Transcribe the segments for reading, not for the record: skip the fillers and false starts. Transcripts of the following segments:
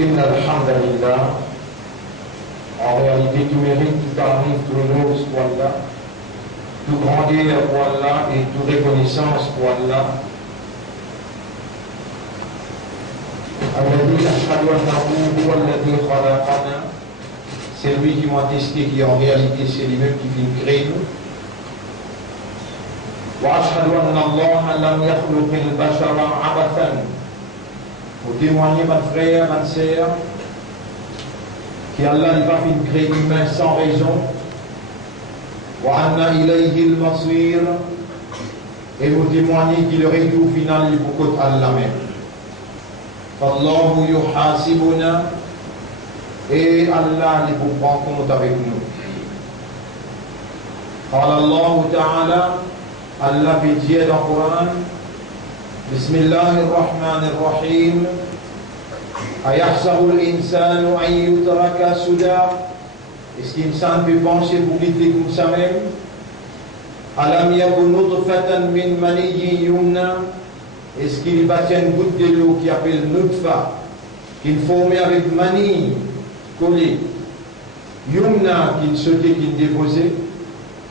Inna alhamdulillah, en réalité tout mérite, tout arrive, tout honneur pour Allah, tout grandeur pour Allah et toute reconnaissance pour Allah. Alladhi ashhadu annahu huwa alladhi khalaqana, c'est lui qui m'a attesté qui en réalité c'est lui-même qui vient créer nous. Wa ashhadu anna Allah lam yakhluq al-bashara abathan. Pour témoigner, mon frère, ma sœur, qu'Allah n'a pas fait créer l'humain sans raison. Wa anna ilayhi al-masir. Et vous témoignez qu'il le retour final est pour Allah même. Fallahu yuhasibuna. Et Allah les vous prend compte avec nous. قال الله تعالى Allah dit dans le Coran بسم الله الرحمن الرحيم أيحسب الإنسان أن يترك سدى. Est-ce qu'insan peut penser pour quitter comme ça même? ألم يكن نطفة من مني يمنى. Est-ce qu'il va tirer une goutte de l'eau qui appelle nutfa, qu'il formait avec mani collé, yumna qu'il sautait, qu'il déposait,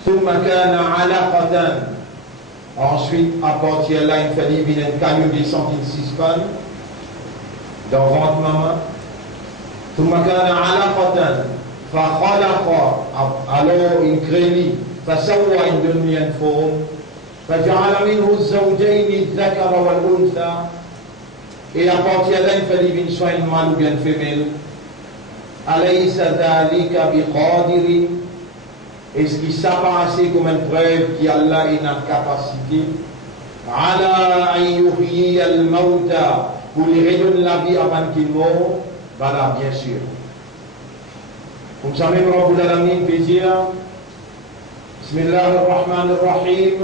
ثم كان علقة. Ensuite, à partir de là, il fallait venir un caillou descend une six-panne dans le ventre maman. ثم كان علقة فخلق. Alors il crée, فسوى, il donne une forme. فجعل منه الزوجين الذكر والأنثى. Et à partir de là, il fallait venir soit un mâle ou bien une femelle. أليس ذلك بقادر. Est-ce qu'il s'apparaissait comme une preuve qu'Allah est une capacité ala an yuhyiya al-mawta, pour lui redonner la vie avant qu'il meure? Voilà, bien sûr. Comme ça même, Rabbul Alamin peut dire Bismillah ar-Rahman ar-Rahim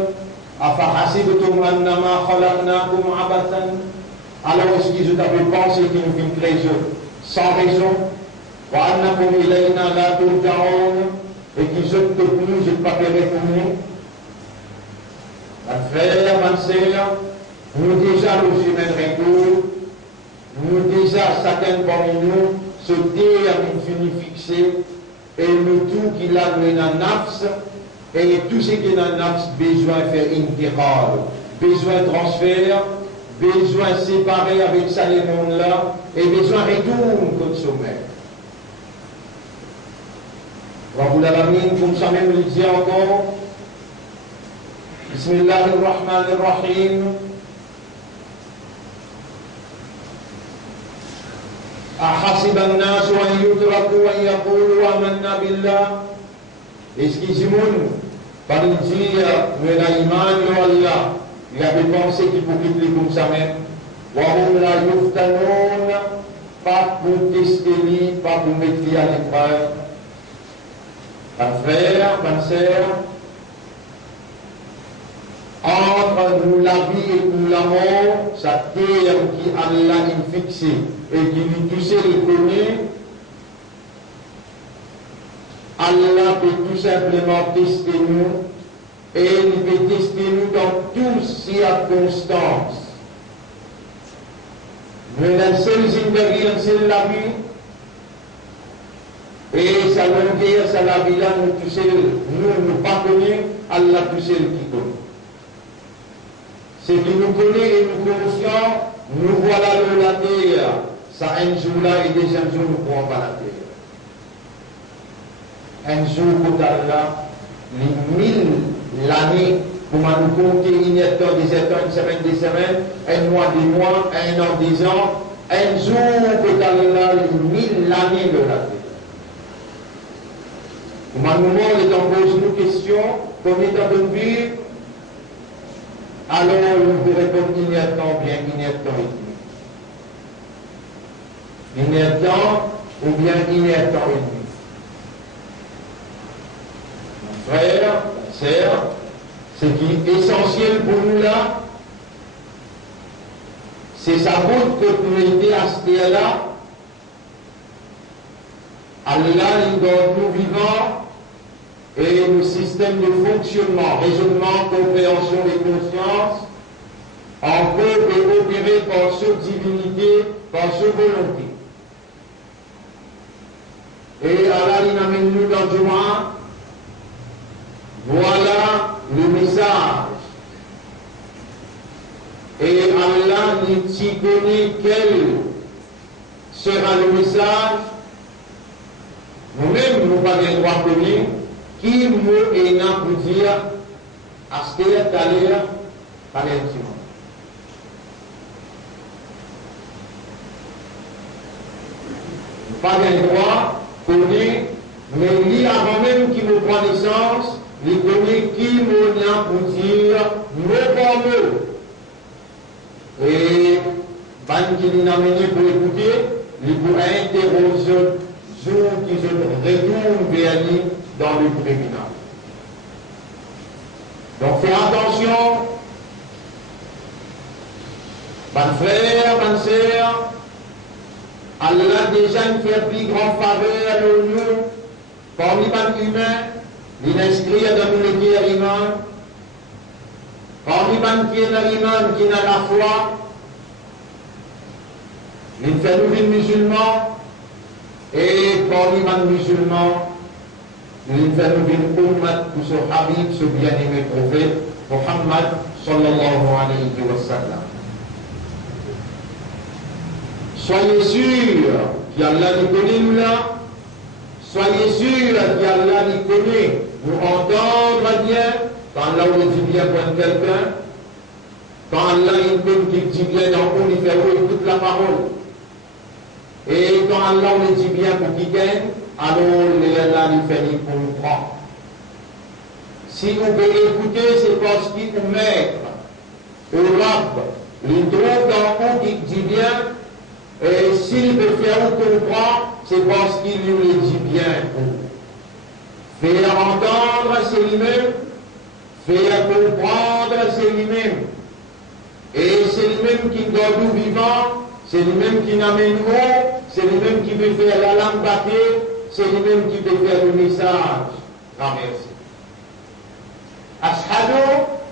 Afahasibtum annama khalaqnakum abathan. Alors est-ce qu'ils ont pensé qu'ils nous ont créé sans raison? Wa annakum ilayna la turja'un. Et qu'ils ont tenu, je ne pas payer pour nous. Ma frère, ma sœur, nous déjà le chemin de retour, nous déjà chacun parmi nous, se dire une fini fixé, et nous tout qu'il a donné dans nafs, et tout ce qui est dans nafs, besoin de faire intégral, besoin de transfert, besoin de séparer avec ça les mondes là, et besoin de retour comme sommet. Rabbul Alamin, comme ça même, il dit encore Bismillah ar-Rahman ar-Rahim أحسب الناس أن يتركوا أن يقولوا آمنا بالله. Est-ce qu'ils disent par dire nous avons iman à Allah, il avait pensé qu'il faut quitter comme ça même. وهم لا يفتنون, pas pour tester, pas pour mettre à l'épreuve. Un frère, ma sœur, entre nous la vie et nous la mort, sa terre qui Allah a fixé et qui lui tout seul connaît, Allah peut tout simplement tester nous et il peut tester nous dans toutes circonstances. Mais dans seul zindagi, dans seul la vie, et sa longueur, sa la vie là, nous tout seul, nous pas connaît, Allah tout seul qui connaît. Ce qui nous connaît et nous conscient, nous voilà le la terre. Ça un jour là et déjà un jour nous ne pourrons pas la terre. Un jour pour Allah, les 1000 l'année, pour nous compter une heure, des heures, une semaine, des semaines, un mois, des mois, un an, des ans, un jour pour Allah, les 1000 l'année de la terre. Au moment où les gens posent nos questions, combien de temps de vie? Alors nous vous répondons qu'il y a temps, bien qu'il y a temps et demi. Il y a temps ou bien il y a temps et demi. Mon frère, ma sœur, ce qui est essentiel pour nous là, c'est sa route que pour aider à ce terre-là. Allah, il donne nous vivants et le système de fonctionnement, raisonnement, compréhension des consciences, en peut opérer par sa divinité, par sa volonté. Et Allah il amène nous dans Juma. Voilà le message. Et Allah nous connaît quel sera le message. Nous-mêmes, nous n'avons pas le droit de connaître qui mot est là pour dire à ce qu'il y a d'aller à l'intime. Nous n'avons pas le droit de connaître, mais lui, avant même qu'il nous prenne naissance, il connaît qui mot est là pour dire mot par mot. Et quand il nous a amené pour écouter, il peut interroger ceux qui se retournent vers lui dans le tribunal. Donc faites attention, bonnes frères, bonnes sœurs, Allah déjà nous fait plus grand faveur à nous, parmi les humains, il inscrit dans le guerre iman, parmi les qui ont l'iman, qui ont la foi, il fait nous des musulmans, et parmi les musulmans, il fait nous des ummat pour ce Habib, ce bien-aimé prophète, Muhammad sallallahu alayhi wa sallam. Soyez sûrs qu'Allah nous connaît nous là, soyez sûrs qu'Allah nous connaît, nous entendre bien, quand Allah nous dit bien pour quelqu'un, quand Allah il dit bien dans où il fait où écoute la parole. Et quand Allah nous dit bien pour qui gagne, alors Allah nous fait pour nous prendre. Si vous pouvez écouter, c'est parce qu'il vous met au rab, il trouve dans où il dit bien, et s'il veut faire comprendre, c'est parce qu'il nous le dit bien. Faire entendre, c'est lui-même. Faire comprendre, c'est lui-même. Et c'est lui-même qui donne nous vivant, c'est lui-même qui n'amène haut, c'est lui-même qui peut faire la langue battée, c'est lui-même qui peut faire le message. Ah, merci. Ashhadu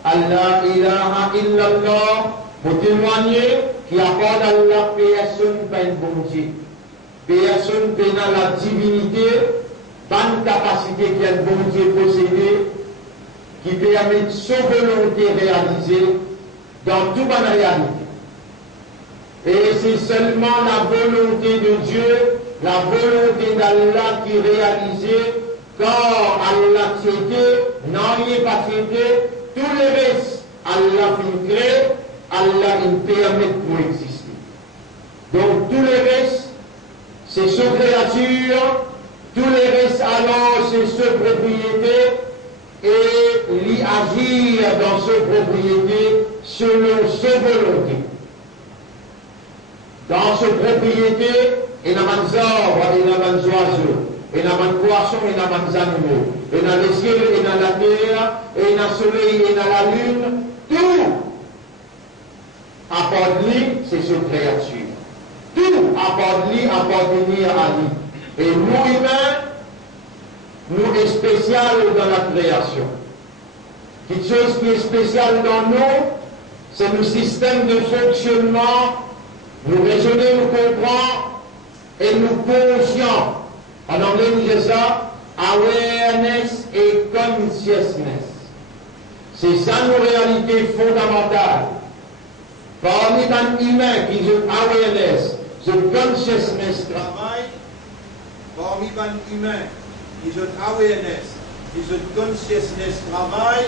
an la ilaha illallah, pour témoigner qu'il n'y a pas d'Allah, personne pas une bonté. Personne n'a la divinité, pas une capacité qui a une bonté possédée, qui permet sa volonté réalisée dans toute la réalité. Et c'est seulement la volonté de Dieu, la volonté d'Allah qui est réalisée quand Allah traité, non, il n'est pas traité, tout le reste, Allah fait créer, Allah il permet pour exister. Donc tout le reste, c'est sa créature, tout le reste alors c'est sa propriété, et lui agir dans sa propriété selon sa volonté. Dans sa propriété, il y a des arbres, il y a des oiseaux, il y a des poissons, il y a des animaux, il y a le ciel, il y a la terre, il y a le soleil, il y a la lune, tout appartient, c'est sa créature. Tout appartient à lui. Et nous humains, nous est spécial dans la création. Quelque chose qui est spécial dans nous, c'est le système de fonctionnement. Nous raisonnons, nous comprenons et nous conscients. En anglais, nous disons ça, awareness et consciousness. C'est ça nos réalités fondamentales. Parmi les humains qui ont awareness, the consciousness travail, parmi les humains qui ont awareness, qui ont consciousness travail,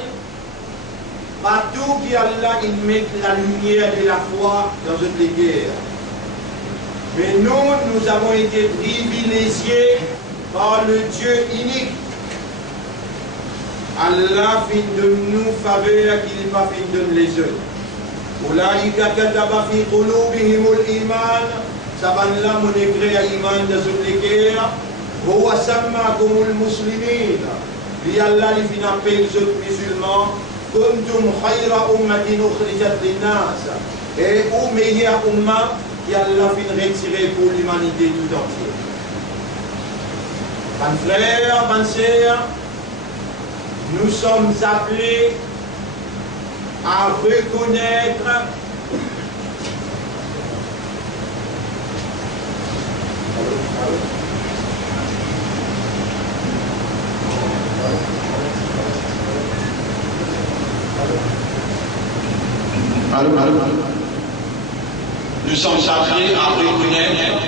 partout qui Allah il met la lumière de la foi dans une guerre. Mais nous avons été privilégiés par le Dieu unique. Allah fait de nous faveur qu'il n'est pas fait de les autres. Oulaïka kataba fi qulubihimul iman, sabanla mon écrit à iman de cette guerre, huwa sammakumul muslimin. Li Allah li fin appelle les autres musulmans. Kuntum khayra ummatin ukhrijat linnas. Et au meilleur umma qui Allah fin retiré pour l'humanité tout entière. Mes frères, mes sœurs, nous sommes appelés à reconnaître nous sommes appelés à reconnaître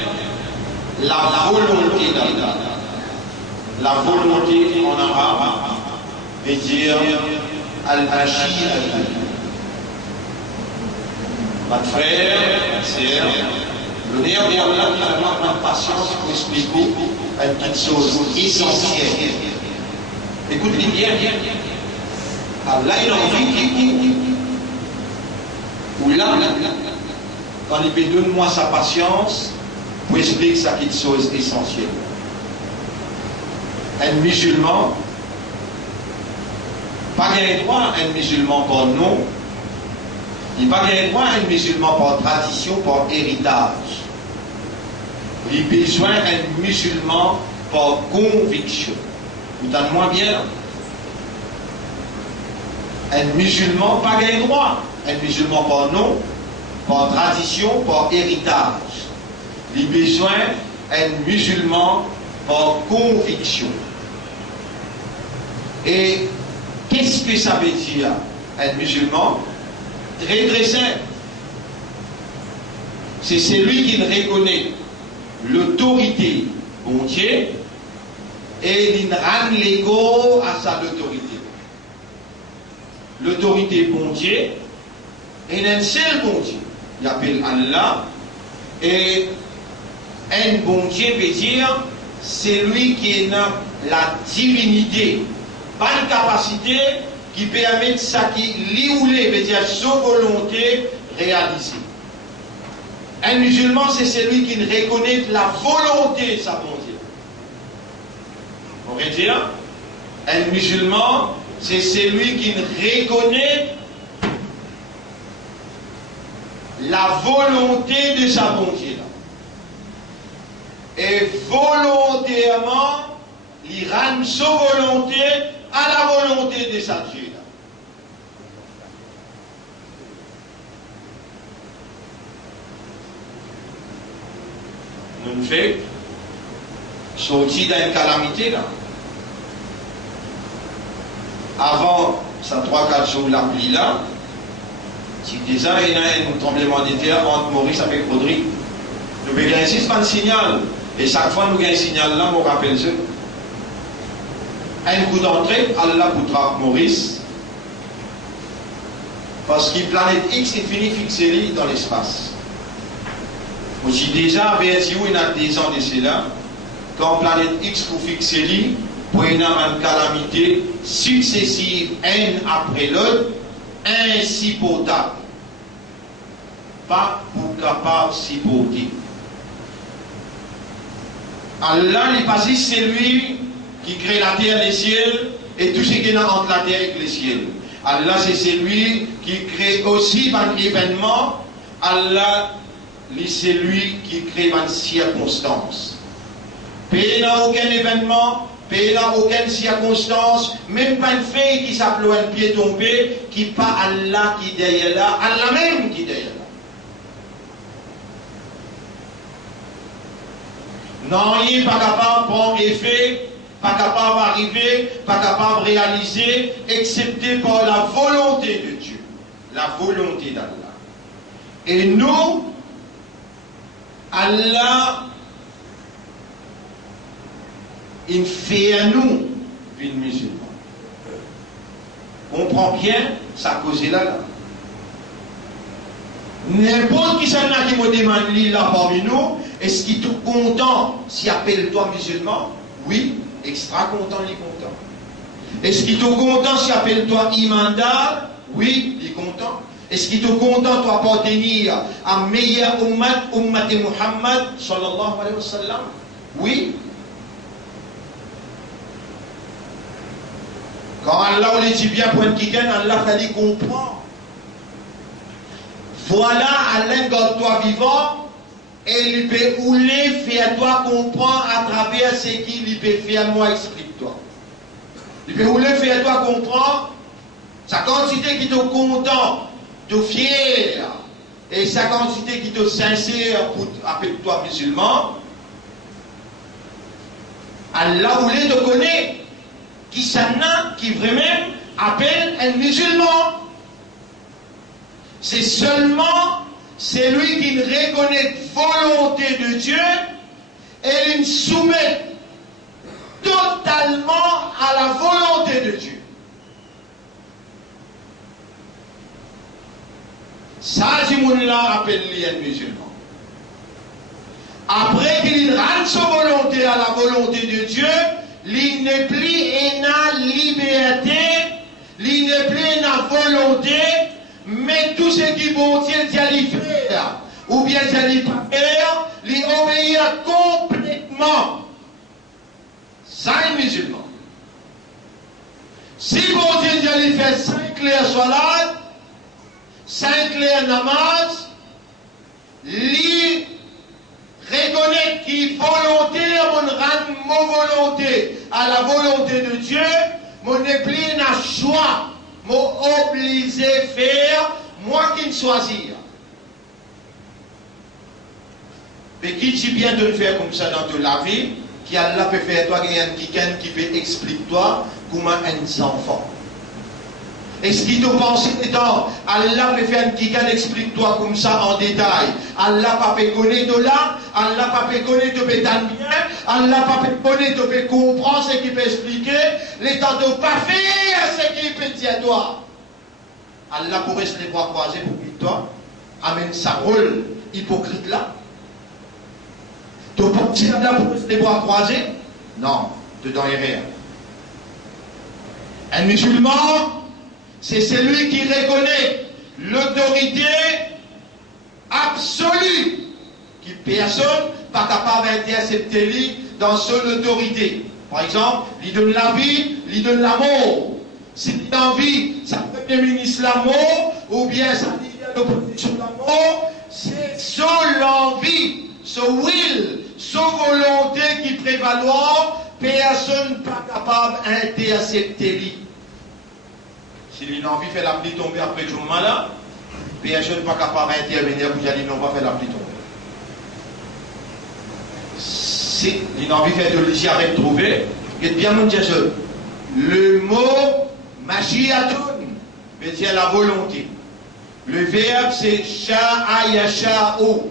la volonté d'Allah. La volonté en arabe veut dire al-Mashia. Votre frère, c'est le nerf d'Allah qui a la patience pour expliquer une petite chose essentielle. Écoutez bien. Allah il a envie qu'il ou là, quand il dit donne-moi sa patience pour expliquer ça petite chose essentielle. Un musulman, pas un droit un musulman par nom, il n'a pas un droit un musulman par tradition, par héritage. Il a besoin un musulman par conviction. Vous entendez moins bien? Un musulman pas un droit. Un musulman par nom, par tradition, par héritage. Il a besoin un musulman par conviction. Et qu'est-ce que ça veut dire un musulman? Très très simple. C'est celui qui reconnaît l'autorité bon Dieu et il rend l'ego à sa autorité. L'autorité bon Dieu est un seul bon Dieu. Il appelle Allah et un bon Dieu veut dire c'est lui qui a la divinité, pas une capacité qui permet ça qui l'ioulé, veut dire sa volonté réalisée. Un musulman, c'est celui qui reconnaît la volonté de sa bon Dieu. On va dire, un musulman, c'est celui qui reconnaît la volonté de sa bon Dieu. Et volontairement, il rend sa volonté à la volonté de sa Dieu. Nous faisons sortir d'une calamité là. Avant, ça 3-4 jours la pluie là, si déjà il y a un tremblement de terre entre Maurice avec Rodrigue, nous avons gagné un signal. Et chaque fois nous gagnons un signal là, on rappelle ça. Un coup d'entrée, Allah pour Maurice. Parce que planète X est fini fixé dans l'espace. Aussi déjà averti où il y a des ans de cela, quand planète X pour fixer lui, pour une calamité successive, une après l'autre, insupportable. Pas pour capable de supporter. Allah n'est pas juste celui qui crée la terre, les ciels et tout ce qui est entre la terre et les ciels. Allah c'est celui qui crée aussi un événement. Allah c'est lui qui crée une circonstance. Pays n'a aucun événement, pays n'a aucune circonstance, même pas une feuille qui s'appelle un pied tombé, qui pas Allah qui derrière là, Allah même qui derrière là. Non, il n'est pas capable de prendre effet, pas capable d'arriver, pas capable de réaliser, excepté par la volonté de Dieu, la volonté d'Allah. Et nous, Allah, il fait à nous une musulmane. On comprend bien sa cause là. N'importe qui s'en a qui me demande là parmi nous, est-ce qu'il est tout content s'il appelle toi musulman? Oui, extra content, il est content. Est-ce qu'il est tout content s'il appelle toi imandar? Oui, il est content. Est-ce qu'il est tout content toi appartenir à meilleur ummat Muhammad sallallahu alayhi wa sallam? Oui. Quand Allah on dit bien pour un kiken, Allah fallait comprendre. Voilà Allah garde-toi vivant et il peut rouler, faire toi comprendre à travers ce qu'il peut faire moi, explique-toi. Il peut rouler, faire toi comprendre sa quantité qui te content, te fier, et sa quantité qui te sincère pour appeler toi musulman. Allah voulait te connaître qui s'en a, qui vraiment appelle un musulman. C'est seulement c'est lui qui reconnaît la volonté de Dieu et il soumet totalement à la volonté de Dieu. Ça, si on l'a appelé un musulman. Après qu'il rende sa volonté à la volonté de Dieu, il n'est plus en liberté, il n'est plus en volonté, mais tout ce qui bon Dieu dit à lui faire, ou bien dit à lui faire, il obéit complètement. Ça est musulman. Si bon Dieu dit à lui faire 5 clés salat, 5 clés namaz, il reconnaît qu'il volonté, on rend mon volonté à la volonté de Dieu, mon n'est plus un choix, mon obligé faire, moi qui ne choisir. Mais qui dit bien de le faire comme ça dans la vie, qui Allah peut faire toi, quelqu'un qui peut expliquer toi comment un enfant. Est-ce qu'il te pense étant Allah peut faire quelqu'un explique toi comme ça en détail. Allah pas peut connaître là, Allah pas peut connaître bien, Allah pas peut connaître, peut comprendre ce qu'il peut expliquer, l'état de pas faire ce qu'il peut dire toi. Allah pourrait se les bras croisés pour toi, amène sa rôle hypocrite là. Tu penses Allah pourrait se les bras croisés? Non, dedans il n'y a rien. Un musulman, c'est celui qui reconnaît l'autorité absolue, qui personne pas capable d'intercepter dans son autorité. Par exemple, il donne la vie, il donne la mort. S'il a envie, ça peut ministre la mort, ou bien ça dit l'opposition de la mort, c'est son envie, son will, son volonté qui prévaloir, personne pas capable d'intercepter. S'il a envie de faire la pluie tomber après le jour là, personne n'est pas capable d'intervenir pour dire qu'il n'a pas fait la pluie tomber. Si il a envie de faire de l'isiarette trouver, il bien mon Dieu, le mot mashiatun veut dire la volonté. Le verbe c'est sha'ayasha'u.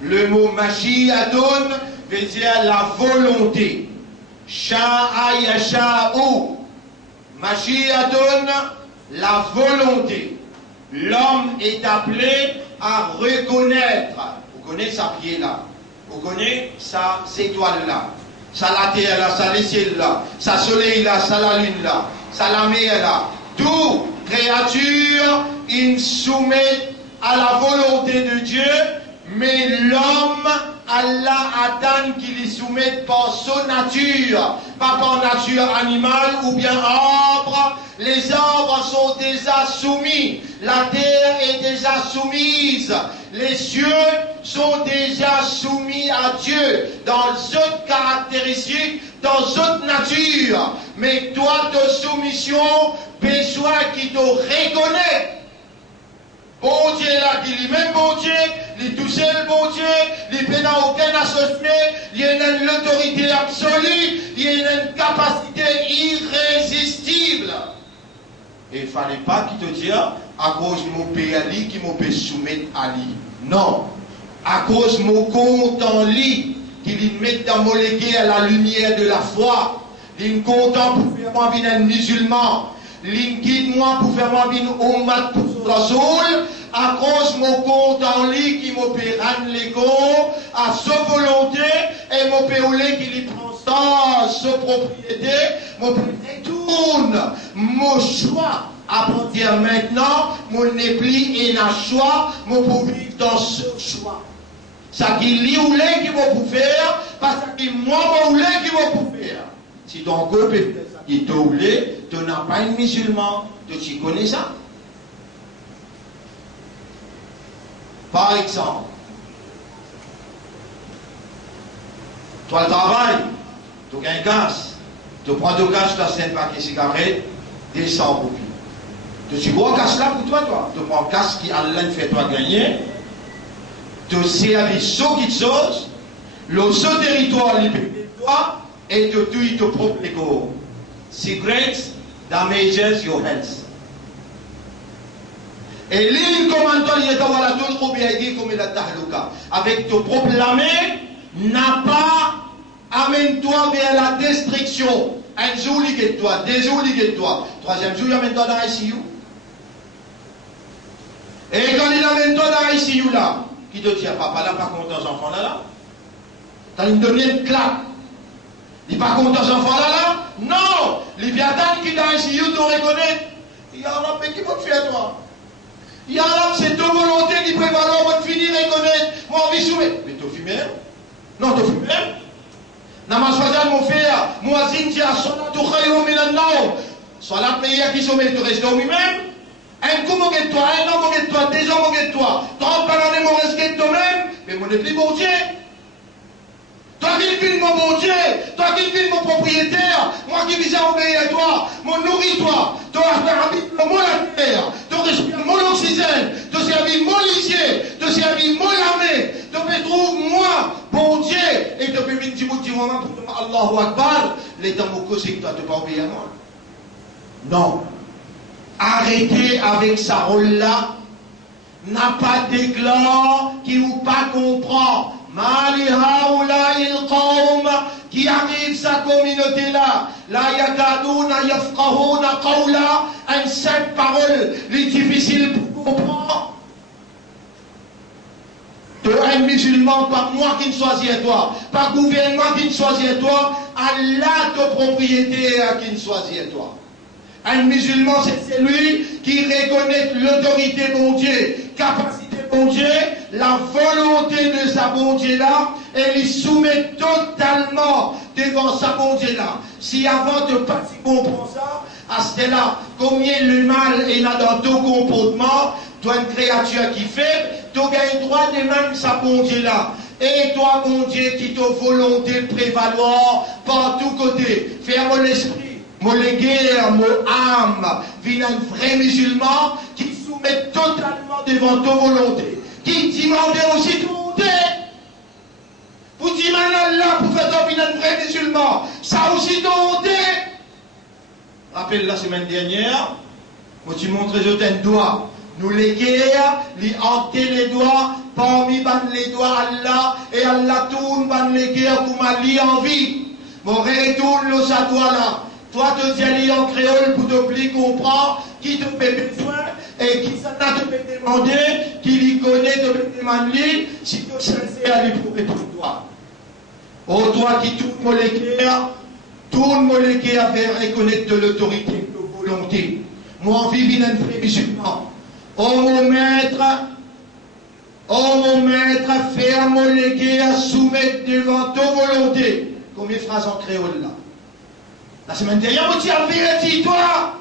Le mot mashiatun veut dire la volonté. Sha'ayasha'u. Mashiatun, la volonté. L'homme est appelé à reconnaître. Vous connaissez sa pied là. Vous connaissez sa étoile là. Ça la terre là, ça le ciel là. Ça soleil là, ça la lune là. Ça la mer là. Tout créature, il soumet à la volonté de Dieu. Mais l'homme, Allah attend qu'il y soumette par son nature, pas par nature animale ou bien arbre. Les arbres sont déjà soumis, la terre est déjà soumise, les cieux sont déjà soumis à Dieu dans d'autres caractéristiques, dans d'autres natures. Mais toi, ta soumission, besoin qu'il te reconnaisse. Bon Dieu là, qui lui-même bon Dieu, il tout seul bon Dieu, il n'a aucun associé, il a une autorité absolue, il a une capacité irrésistible. Et il ne fallait pas qu'il te dise, à cause de mon pays à lui, qui m'a peut soumettre à lui. Non. À cause de mon compte en lui, qu'il met dans mon légué à la lumière de la foi. Il me content pour faire moi venir un musulman. Il guide moi pour faire moi venir un ummat pour Rasoul. À cause de mon compte en lui, qui m'a peut rendre les comptes à sa volonté, et m'a peut qui lui prend ça, sa propriété, m'a peut détourne mon choix. À partir maintenant, mon n'est plus un choix, mon pour vivre dans ce choix. Ça qui lui ou l'est qui va pour faire, parce que moi ou l'est qui va pour faire. Si ton corps peut faire ça, il t'a oublié, tu n'as pas un musulman, tu connais ça. Par exemple, toi le travail, tu as un casse, tu prends deux caches, tu as 5 paquets de cigarettes, descends pour lui. Tu vois casse là pour toi, tu prends un casse qui Allah fait toi gagner, tu servis ce qui chose, le seul territoire libéré de toi, et tu tues ton propre ego. Cigarettes damages your health. Et l'île commandant avec te proclamer, n'a pas amène-toi vers la destruction. Un jour, ligue-toi, deux jours, ligue-toi. Troisième jour, il amène-toi dans l'ICU. Et quand il amène-toi dans l'ICU là, qui te dit, papa là, pas content, enfants là, t'as une deuxième claque. Il n'est pas content, enfants là, non, les viatans qui dans l'ICU te reconnaissent. Il y a un mais qui va te faire toi? Il y a un c'est deux volontés qui prévalent pour finir et reconnaître. Moi, envie de soumettre. Mais tu fumes? Non, tu fumes? Namaswajan mon frère, moi zinja salatu khayru minan nawm. Salat meilleur qui sommet tu restes lui-même. Un coup moquet de toi, un an moquet de toi, deux ans moquet de toi. 30 par année mon respect de toi-même, mais mon épris bon Dieu. Toi qui filmes mon bon Dieu, toi qui filmes mon propriétaire, moi qui vise à obéir à toi, mon nourris-toi, toi habites mon la terre, toi respires mon oxygène, toi servis mon lycée, toi servis mon armée, toi trouve moi, bon Dieu, et toi peux venir dire pour Allahu Akbar, les temps mon cause c'est que toi ne pas obéir à moi. Non. Arrêtez avec sa rôle-là, n'a pas d'éclat qui ou pas comprend. Qui arrive sa communauté là, la yakadouna yafqahuna qawla, une simple parole, les difficile pour comprendre. Un musulman, pas moi qui ne choisis à toi, pas gouvernement qui ne choisit à toi, Allah te propriété qui ne choisit à toi. Un musulman, c'est celui qui reconnaît l'autorité bon Dieu, capacité bon Dieu, la volonté de sa bon Dieu là, et il soumet totalement devant sa bon Dieu là. Si avant de pas si comprendre ça, à ce là, combien le mal est là dans ton comportement, toi une créature qui fait, tu as le droit de même sa bon Dieu là. Et toi, bon Dieu, qui t'a volonté de prévaloir par tous côtés, ferme l'esprit. Mon guerre, mon âme, vient un vrai musulman qui soumet totalement devant ta volonté, qui demande aussi ton volonté. Vous dites Allah pour faire tomber un vrai musulman, ça aussi ton volonté. Rappelle la semaine dernière, moi tu montres un doigt. Nous les guerres, les hanter les doigts, parmi les doigts Allah, et Allah tourne les guerres pour ma lit en vie. Mon retourne le sa doigt là. Toi, te dis en créole pour t'oublier, comprendre qui te fait besoin et qui ça t'a te fait demander, qui lui connaît, te fait demander si tu es sincère à lui prouver pour toi. Oh, toi qui tourne mon l'équerre vers reconnaître de l'autorité de volonté. Moi, en vie, un vrai musulman. Oh, mon maître, ferme mon l'équerre, soumettre devant ta volonté. Combien de phrases en créole là? La semaine dernière, mon Dieu, toi.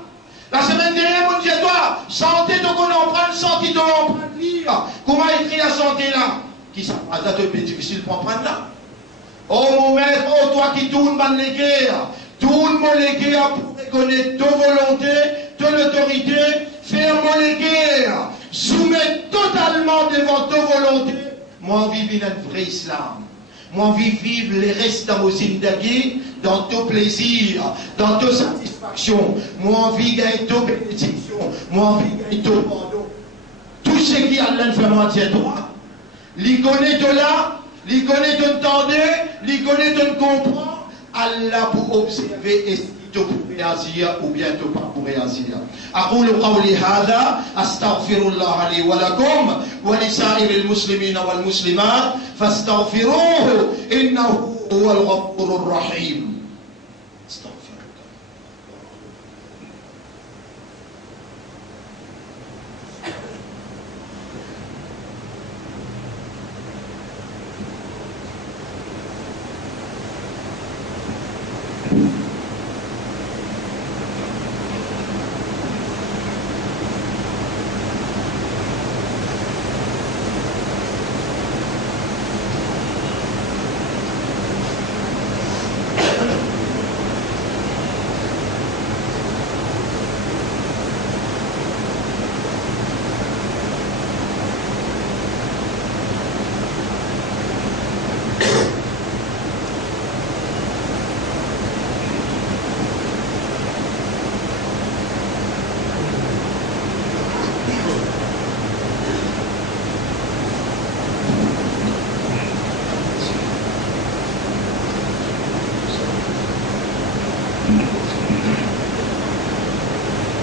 La semaine dernière, mon Dieu, toi. Santé, donc on en prend, santé, donc on prend lire. Comment écrire la santé là? Qui ça passe là, c'est difficile pour prendre là. Oh mon maître, oh toi qui tourne dans les guerres. Tourne mon les guerres pour reconnaître ta volonté, ton autorité. Ferme les guerres. Soumets totalement devant ta volonté. Moi, vivre un vrai islam. Moi, vivre les restes dans vos zindagi, dans ton plaisir, dans ta satisfaction. Moi, vivre avec ta bénédiction. Moi, vivre avec ton pardon. Tout ce qui a l'infirmant tient droit. L'y connaît de là, l'y connaît de t'entendre, l'y connaît de comprendre. Allah pour observer et te pour réagir ou bien te pas pour réagir. أقول قولي هذا أستغفر الله لي ولكم ولسائر المسلمين والمسلمات فاستغفروه إنه هو الغفور الرحيم.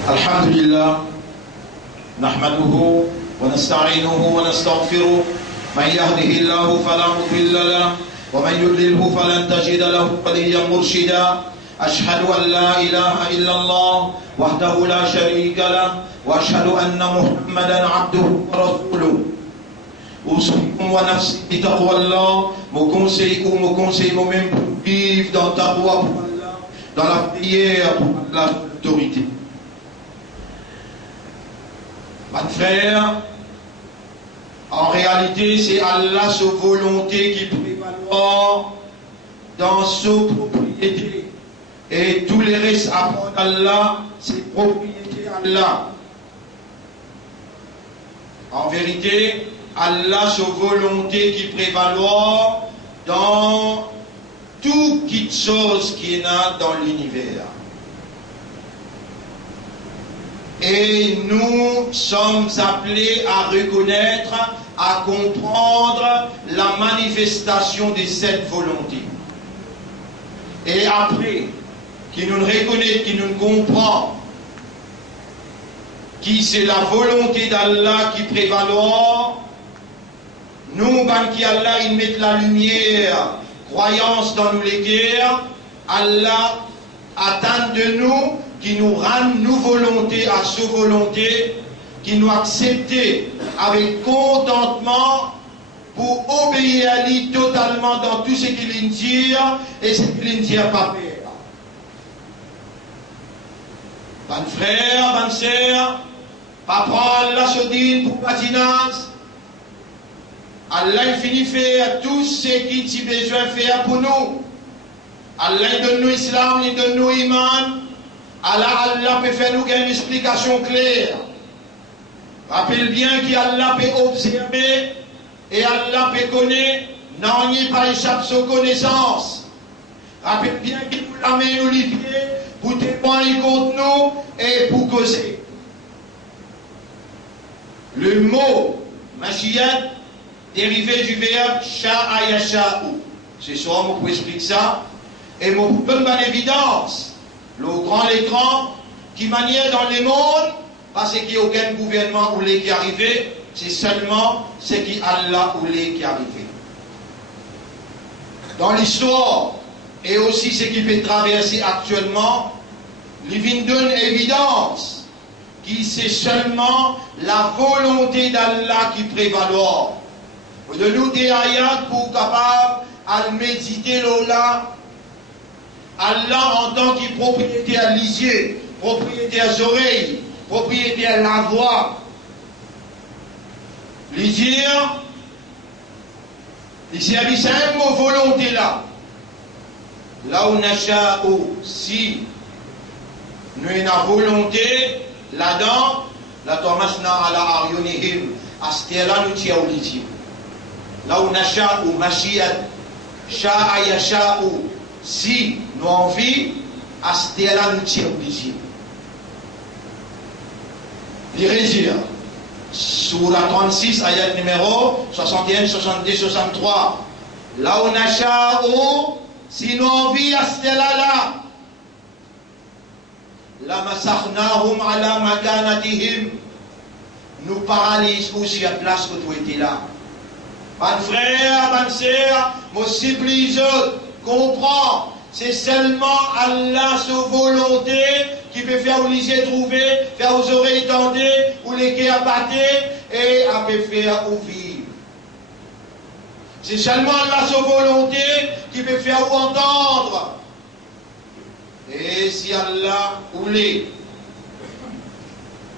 الحمد لله نحمده ونستعينه ونستغفره من يهده الله فلا مضل له ومن يضلله فلن تجد له وليا مرشدا أشهد أن لا إله إلا الله وحده لا شريك له وأشهد أن محمدا عبده ورسوله أوصيكم ونفسي بتقوى الله me conseille moi-même pour vivre dans ta voie pour Allah, dans la prière pour l'autorité. Mon frère, en réalité, c'est Allah sa volonté qui prévaut dans sa propriété. Et tous les restes apprennent Allah, c'est propriété Allah. En vérité, Allah sa volonté qui prévaut dans toute chose qu'il y a dans l'univers. Et nous sommes appelés à reconnaître, à comprendre la manifestation de cette volonté. Et après, qui nous reconnaît, qui nous comprend, qui c'est la volonté d'Allah qui prévaut, nous, qui Allah, il met la lumière, croyance dans nous les guerres, Allah attend de nous, qui nous rend nos volontés à sa volonté, qui nous accepte avec contentement pour obéir à lui totalement dans tout ce qu'il dit et ce qu'il ne dit pas faire. Bon frère, bonne sœur, pas prendre la sourdine pour patinage. Allah il finit faire tout ce qu'il a besoin de faire pour nous. Allah il donne nous l'islam, il donne nous l'iman. Allah peut faire nous une explication claire. Rappelle bien qu'Allah peut observer et Allah peut connaître, non, il n'y a pas échappe sa connaissance. Rappelle bien qu'il nous l'amène nous les pieds pour témoigner contre nous et pour causer. Le mot Mashiach dérivé du verbe sha'a yasha'u. Ce soir, on peut expliquer ça. Et on peut donner l'évidence. Le grand écran qui maniait dans le monde, parce qu'il n'y a aucun gouvernement où les qui arrivé, c'est seulement ce qui Allah ou les qui arrivé. Dans l'histoire, et aussi ce qui peut traverser actuellement, il vient donne évidence qui c'est seulement la volonté d'Allah qui prévaut. De nous des ayats pour capable à méditer là. Allah en tant que propriété à l'isier, propriété à l'oreille, propriété à la voix. L'isier, ici c'est un mot volonté là. Là où nasha'u, si nous avons volonté, là-dedans, la tomasna ala aryunihim, astela nous tia ou l'isier. Là où nasha'u, mashiat, sha'a yasha'u, si nous envie, astela nous tia ou l'isier. L'irésir, Surah 36, ayat numéro 61, 62, 63. Là où nasha'u, si nous envie, astela là. La masakhnahum ala makanatihim, nous paralyse aussi à place que tu étais là. Mon frère, ma sœur, mon supplie, comprends, c'est seulement Allah sa volonté qui peut faire aux lycées trouver, faire aux oreilles tendues, ou les quais abattus, et à peut faire ou vivre. C'est seulement Allah sa volonté qui peut faire ou entendre. Et si Allah voulait,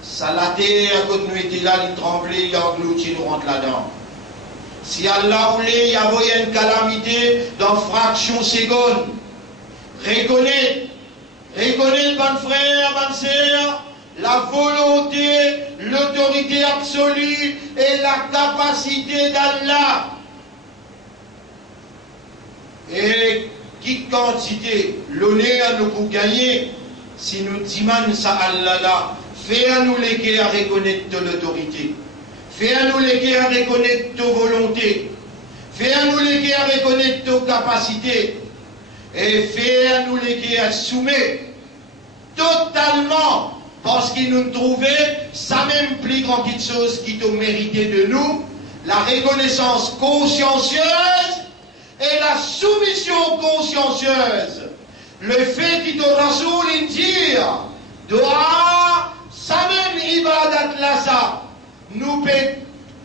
ça la terre, quand nous étions là, il tremblait, il englouti, nous rentre là-dedans. Si Allah voulait, il y avait une calamité dans fraction seconde. Reconnais, bon frère, bonne sœur, la volonté, l'autorité absolue et la capacité d'Allah. Et qui quantité l'honneur nous pour gagner, si nous demandons ça à Allah là, fais-nous les guerres à reconnaître de l'autorité. Fais-nous les guerres à reconnaître ta volonté. Fais-nous les guerres à reconnaître ta capacité. Et fais-nous les guerres à soumettre totalement parce qu'il nous trouvait ça même plus grande chose qui te méritait de nous, la reconnaissance consciencieuse et la soumission consciencieuse. Le fait qu'il te rasoule dire, doit, ça même ibadat là ça, nous peut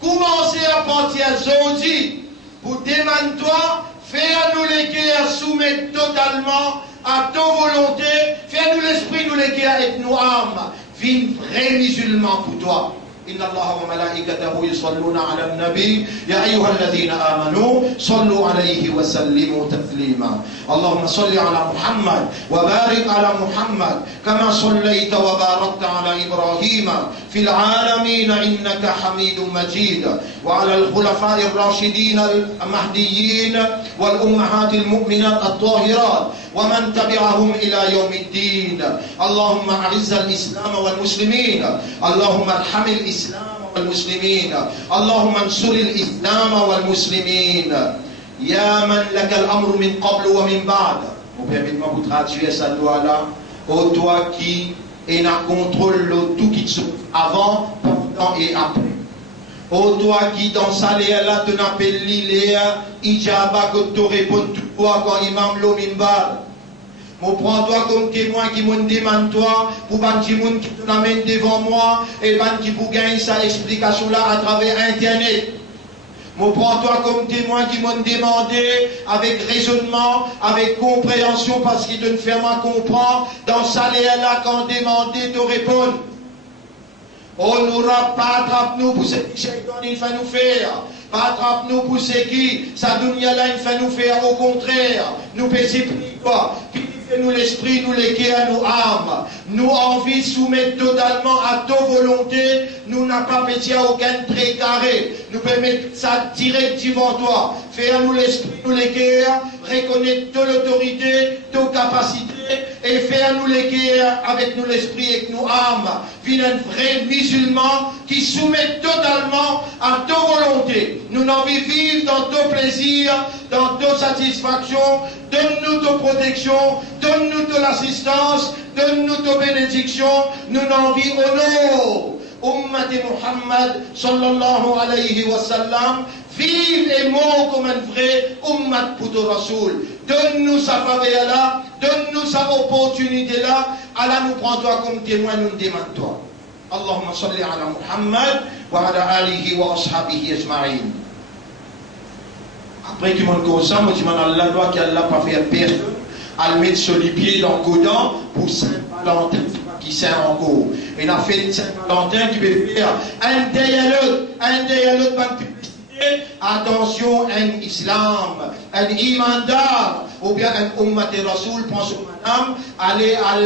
commencer à partir d'aujourd'hui pour demander toi, faire-nous les à soumettre totalement à ta volonté, faire-nous l'esprit, nous les avec nos âmes, vivre vrai musulman pour toi. إن الله وملائكته يصلون على النبي يا أيها الذين آمنوا صلوا عليه وسلموا تسليما اللهم صل على محمد وبارك على محمد كما صليت وباركت على إبراهيم في العالمين إنك حميد مجيد وعلى الخلفاء الراشدين المهديين والأمهات المؤمنات الطاهرات ومن تبعهم إلى يوم الدين اللهم أعز الإسلام والمسلمين اللهم ارحم الإسلام والمسلمين اللهم انصر الإسلام والمسلمين يا من لك الأمر من قبل ومن بعد. Permettez-moi de traduire cette loi-là. Ô toi qui es en contrôle de tout qui se avant, pendant et après. Ô toi qui dans sa léa te n'appelle l'Iléa, Ijaba que te répond toi quand imam l'omimbar. Moi prends-toi comme témoin qui me demande toi, pour banti moun qui te l'amène devant moi, et banti pour gagner sa explication là à travers Internet. Moi prends-toi comme témoin qui m'ont demandé avec raisonnement, avec compréhension, parce qu'il te ne fait pas comprendre, dans sa là quand demandé de répondre. On n'aura pas attrape-nous pour ce qui il va nous faire. Pas attrape-nous pour ce qui, sa dunya là, il va nous faire. Au contraire, nous pèsons plus quoi. Nous l'esprit, nous les à nous âmes, nous envie de soumettre totalement à ta volonté, nous n'a pas pété à aucun trait carré, nous pouvons mettre ça direct devant toi, faire nous l'esprit, nous les reconnaître toute l'autorité, toute capacité, et faire nous les avec nous l'esprit et nous âmes, vient un vrai musulman qui soumet totalement à ta volonté. Nous n'avons envie de vivre dans ton plaisir, dans ta satisfaction, donne-nous ta protection, donne-nous de l'assistance, donne-nous ta bénédiction, nous n'avons envie honneur. Ummat Muhammad sallallahu alayhi wa sallam, vive et mort comme un vrai ummat pour ton Rasoul. Donne-nous sa faveur là, donne-nous sa opportunité là, Allah nous prend toi comme témoin, nous demande toi. Allahumma salli ala Muhammad wa ala alihi wa ashabihi ajma'in. Après qu'il m'en consent, moi je m'en ai la loi qu'elle n'a pas fait à personne, elle met sur les pieds dans le Codan pour Saint-Valentin qui sert encore. Il a fait Saint-Valentin qui veut faire un day à l'autre, pas de publicité. Attention, un islam, un imandar, ou bien un ummat et rasoul, prend sur madame, aller à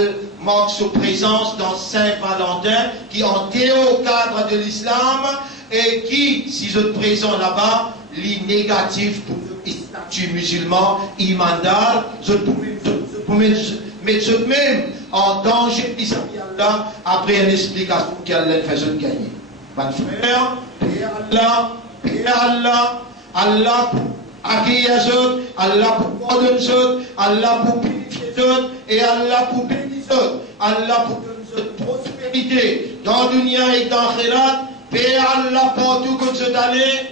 marque sa présence dans Saint-Valentin qui en au cadre de l'islam et qui, si vous êtes présent là-bas, les négatifs pour le statut musulman, imandar, vous pouvez mettre même en danger d'Israël après une explication qu'elle fait gagner. Mon frère, Père Allah, Allah pour accueillir les autres, Allah pour pardonner les autres, Allah pour purifier les autres, et Allah pour bénir les autres, Allah pour donner les autres prospérité dans le dunya et dans l'akhirat. Père Allah partout comme vous allez,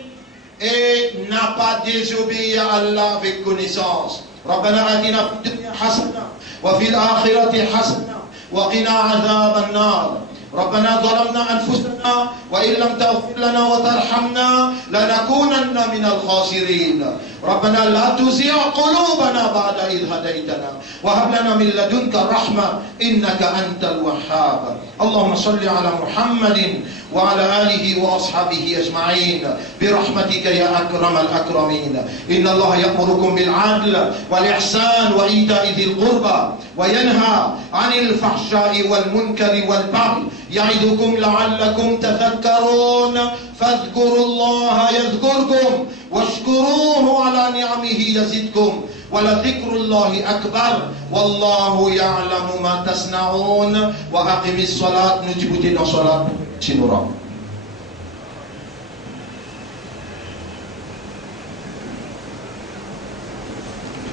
et n'a pas désobéi à Allah avec connaissance. ربنا آتنا في الدنيا حسنة وفي الآخرة حسنة وقنا عذاب النار. ربنا ظلمنا أنفسنا وإن لم تغفر لنا وترحمنا لنكونن من الخاسرين. ربنا لا تزغ قلوبنا بعد إذ هديتنا وهب لنا من لدنك رحمة إنك أنت الوهاب. اللهم صل على محمد وعلى آله وأصحابه أجمعين برحمتك يا أكرم الأكرمين. إن الله يأمركم بالعدل والإحسان وإيتاء ذي القربى وينهى عن الفحشاء والمنكر والبغي يعظكم لعلكم تذكرون. فاذكروا الله يذكركم واشكروه على نعمه يزدكم ولذكر الله أكبر والله يعلم ما تصنعون. وأقم الصلاة نجبتنا صلاة شنورا.